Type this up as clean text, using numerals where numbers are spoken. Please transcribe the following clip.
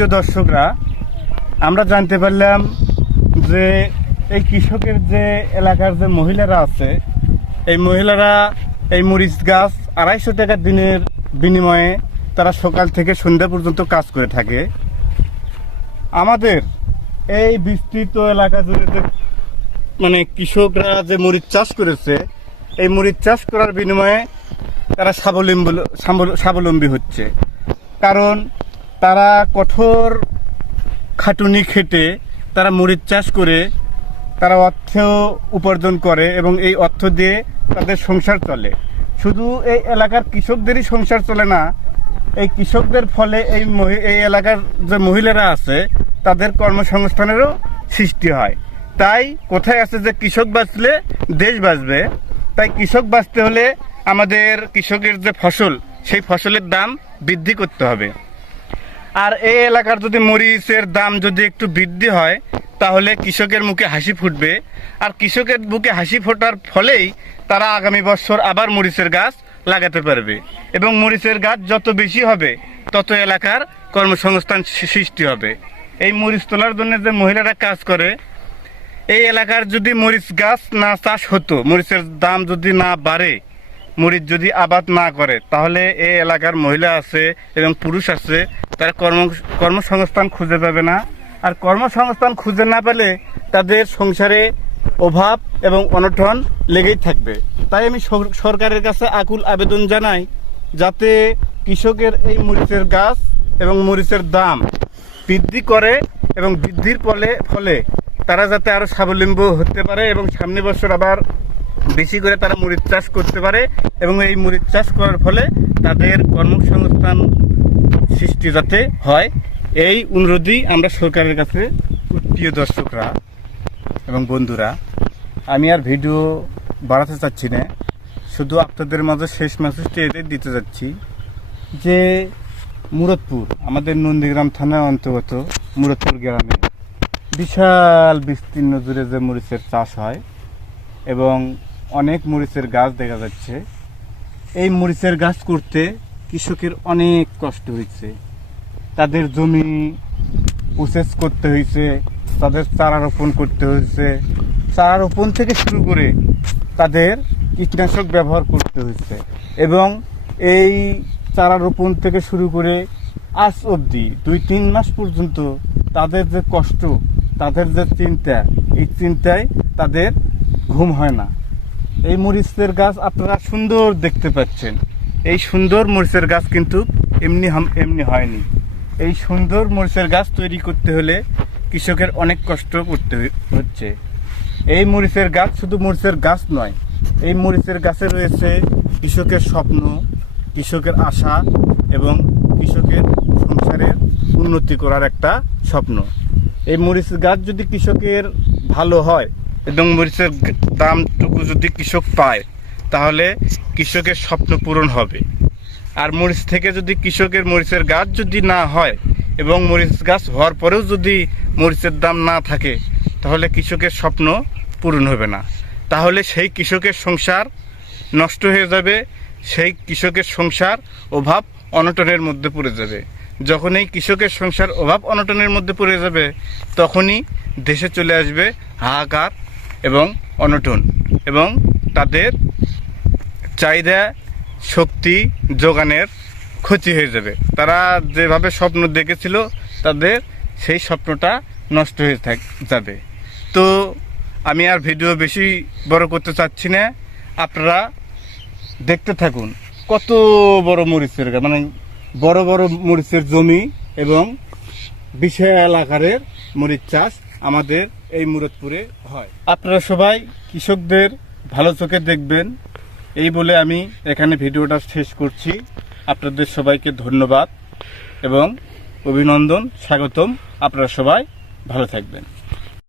প্রিয় দর্শকরা, আমরা জানতে পারলাম যে এই কৃষকের যে এলাকার যে মহিলারা আছে, এই মহিলারা এই মরিচ গাছ 250 টাকা দিনের বিনিময়ে তারা সকাল থেকে সন্ধ্যা পর্যন্ত কাজ করে থাকে। আমাদের এই বিস্তৃত এলাকা জুড়ে যে কৃষকরা যে মরিচ চাষ করেছে, এই মরিচ চাষ করার বিনিময়ে তারা স্বাবলম্বী হচ্ছে। কারণ তারা কঠোর খাটুনি খেটে তারা মরিচ চাষ করে তারা অর্থ উপার্জন করে এবং এই অর্থ দিয়ে তাদের সংসার চলে। শুধু এই এলাকার কৃষকদেরই সংসার চলে না, এই কৃষকদের ফলে এই এলাকার যে মহিলারা আছে তাদের কর্মসংস্থানেরও সৃষ্টি হয়। তাই কোথায় আছে যে কৃষক বাঁচলে দেশ বাঁচবে। তাই কৃষক বাঁচতে হলে আমাদের কৃষকের যে ফসল, সেই ফসলের দাম বৃদ্ধি করতে হবে। আর এই এলাকার যদি মরিচের দাম যদি একটু বৃদ্ধি হয়, তাহলে কৃষকের মুখে হাসি ফুটবে। আর কৃষকের মুখে হাসি ফোটার ফলেই তারা আগামী বছর আবার মরিচের গাছ লাগাতে পারবে এবং মরিচের গাছ যত বেশি হবে তত এলাকার কর্মসংস্থান সৃষ্টি হবে। এই মরিচ তোলার জন্য যে মহিলারা কাজ করে, এই এলাকার যদি মরিচ গাছ না চাষ হতো, মরিচের দাম যদি না বাড়ে, মরিচ যদি আবাদ না করে, তাহলে এই এলাকার মহিলা আছে এবং পুরুষ আছে, তারা কর্মসংস্থান খুঁজে পাবে না। আর কর্মসংস্থান খুঁজে না পেলে তাদের সংসারে অভাব এবং অনটন লেগেই থাকবে। তাই আমি সরকারের কাছে আকুল আবেদন জানাই, যাতে কৃষকের এই মরিচের গাছ এবং মরিচের দাম বৃদ্ধি করে এবং বৃদ্ধির ফলে তারা যাতে আরও স্বাবলম্বী হতে পারে এবং সামনের বছর আবার বেশি করে তারা মরিচ চাষ করতে পারে এবং এই মরিচ চাষ করার ফলে তাদের কর্মসংস্থান সৃষ্টি যাতে হয়, এই অনুরোধই আমরা সরকারের কাছে। প্রিয় দর্শকরা এবং বন্ধুরা, আমি আর ভিডিও বাড়াতে চাচ্ছি না, শুধু আপনাদের মাঝে শেষ মেসেজটি এটাই দিতে যাচ্ছি যে মুরাদপুর, আমাদের নন্দীগ্রাম থানার অন্তর্গত মুরাদপুর গ্রামে বিশাল বিস্তীর্ণ জুড়ে যে মরিচের চাষ হয় এবং অনেক মরিচের গাছ দেখা যাচ্ছে। এই মরিচের গাছ করতে কৃষকের অনেক কষ্ট হয়েছে। তাদের জমি প্রসেস করতে হয়েছে, তাদের চারা রোপণ করতে হয়েছে, চারা রোপণ থেকে শুরু করে তাদের কীটনাশক ব্যবহার করতে হয়েছে এবং এই চারা রোপণ থেকে শুরু করে আজ অবধি 2-3 মাস পর্যন্ত তাদের যে কষ্ট, তাদের যে চিন্তা, এই চিন্তায় তাদের ঘুম হয় না। এই মরিচের গাছ আপনারা সুন্দর দেখতে পাচ্ছেন। এই সুন্দর মরিচের গাছ কিন্তু এমনি হয়নি। এই সুন্দর মরিচের গাছ তৈরি করতে হলে কৃষকের অনেক কষ্ট করতে হচ্ছে। এই মরিচের গাছ শুধু মরিচের গাছ নয়, এই মরিচের গাছে রয়েছে কৃষকের স্বপ্ন, কৃষকের আশা এবং কৃষকের সংসারের উন্নতি করার একটা স্বপ্ন। এই মরিচের গাছ যদি কৃষকের ভালো হয় এবং মরিচের দামটুকু যদি কৃষক পায়, তাহলে কৃষকের স্বপ্ন পূরণ হবে। আর মরিচ থেকে যদি কৃষকের মরিচের গাছ যদি না হয় এবং মরিচ গাছ হওয়ার পরেও যদি মরিচের দাম না থাকে, তাহলে কৃষকের স্বপ্ন পূরণ হবে না। তাহলে সেই কৃষকের সংসার নষ্ট হয়ে যাবে, সেই কৃষকের সংসার অভাব অনটনের মধ্যে পড়ে যাবে। যখন এই কৃষকের সংসার অভাব অনটনের মধ্যে পড়ে যাবে, তখনই দেশে চলে আসবে হাহাকার এবং অনটন এবং তাদের চাহিদা শক্তি যোগানের ক্ষতি হয়ে যাবে। তারা যেভাবে স্বপ্ন দেখেছিল, তাদের সেই স্বপ্নটা নষ্ট হয়ে যাবে। তো আমি আর ভিডিও বেশি বড় করতে চাচ্ছি না, আপনারা দেখতে থাকুন কত বড় মরিচের গাছ, বড় বড় মরিচের জমি এবং বিশাল আকারের মরিচ চাষ আমাদের এই মুরাদপুরে হয়। আপনারা সবাই কৃষকদের ভালো চোখে দেখবেন, এই বলে আমি এখানে ভিডিওটা শেষ করছি। আপনাদের সবাইকে ধন্যবাদ এবং অভিনন্দন, স্বাগতম। আপনারা সবাই ভালো থাকবেন।